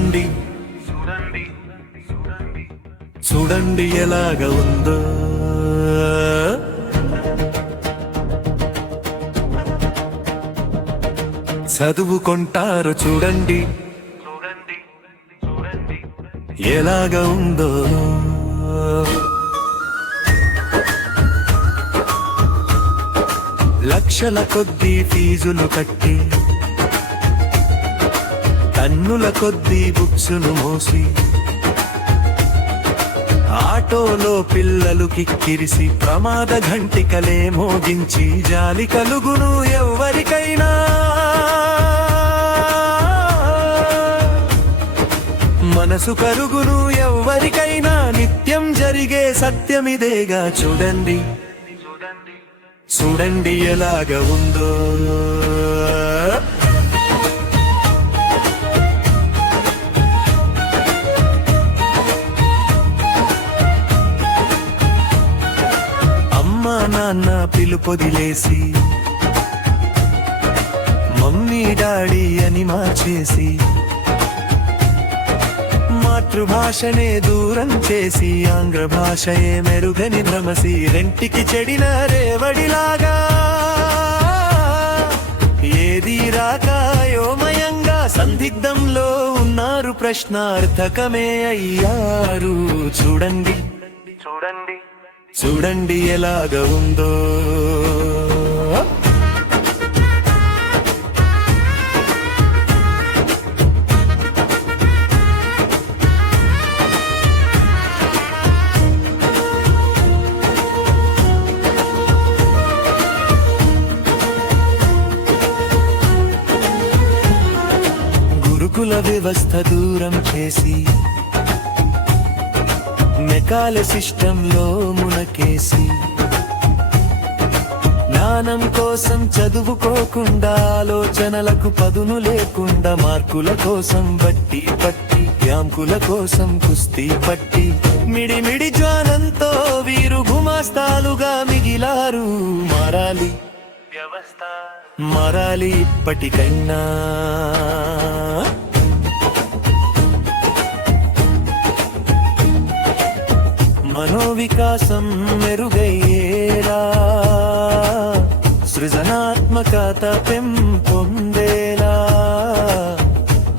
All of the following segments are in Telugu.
చూడండి చూడండి ఎలాగ ఉందో. చదువుకుంటారు చూడండి ఎలాగ ఉందో. లక్షల కొద్దీ ఫీజులు కట్టి టన్నుల కొద్దీ బుక్సును మోసి ఆటోలో పిల్లలు కిక్కిరిసి ప్రమాద ఘంటికలే మోగించి జాలి కలుగును ఎవ్వరికైనా. మనసు కరుగును ఎవ్వరికైనా నిత్యం జరిగే సత్యమిదేగా. చూడండి చూడండి ఎలాగ ఉందో. అమ్మా నాన్న పిలుపొదిలేసి మమ్మీ డాడీ అని మార్చేసి మాతృభాషనే దూరం చేసి ఆంగ్ల భాషయే మెరుగని భ్రమసి రెంటికి చెడిన రేవడిలాగా ఏది రాక యోమయంగా సందిగ్ధంలో ఉన్నారు, ప్రశ్నార్థకమే అయ్యారు. చూడండి చూడండి ఎలాగ ఉందో. గురుకుల వ్యవస్థ దూరం చేసి మెకాల సిస్టంలో మునకేసి జ్ఞానం కోసం చదువుకోకుండా ఆలోచనలకు పదును లేకుండా మార్కుల కోసం బట్టి పట్టి యాంకుల కోసం కుస్తీ పట్టి మిడిమిడి జ్వానంతో వీరు గుమాస్తాలుగా మిగిలారు. మారాలి వ్యవస్థ మారాలి ఇప్పటికైనా. మనోవికాసం మెరుగయ్యేలా సృజనాత్మకత పెంపొందేలా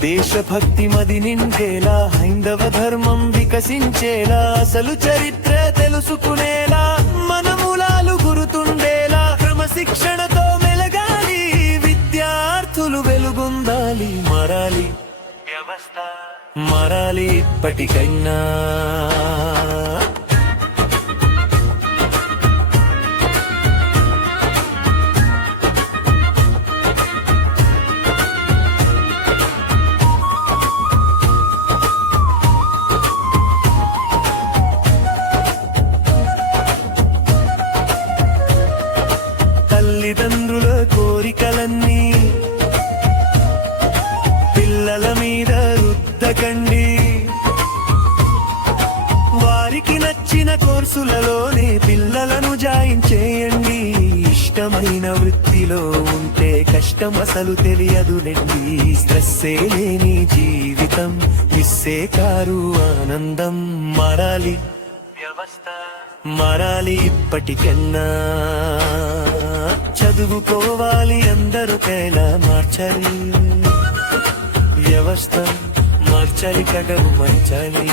దేశభక్తి మది నిండేలా హైందవ ధర్మం వికసించేలా అసలు చరిత్ర తెలుసుకునేలా మన మూలాలు గుర్తుండేలా క్రమశిక్షణతో మెలగాలి విద్యార్థులు వెలుగొందాలి. మారాలి వ్యవస్థ మారాలి ఇప్పటికైనా. తల్లిదండ్రుల కోరికలన్నీ పిల్లల మీద రుద్దకండి. వారికి నచ్చిన కోర్సులలోనే పిల్లలను జాయిన్ చేయండి. ఇష్టమైన వృత్తిలో ఉంటే కష్టం అసలు తెలియదులేండి. స్ట్రెస్సే లేని జీవితం మిస్సే కారు ఆనందం. మారాలి వ్యవస్థ మారాలి ఇప్పటికన్నా. చదువుకోవాలి అందరికైనా మార్చాలి వ్యవస్థ మార్చాలి కగం మార్చాలి.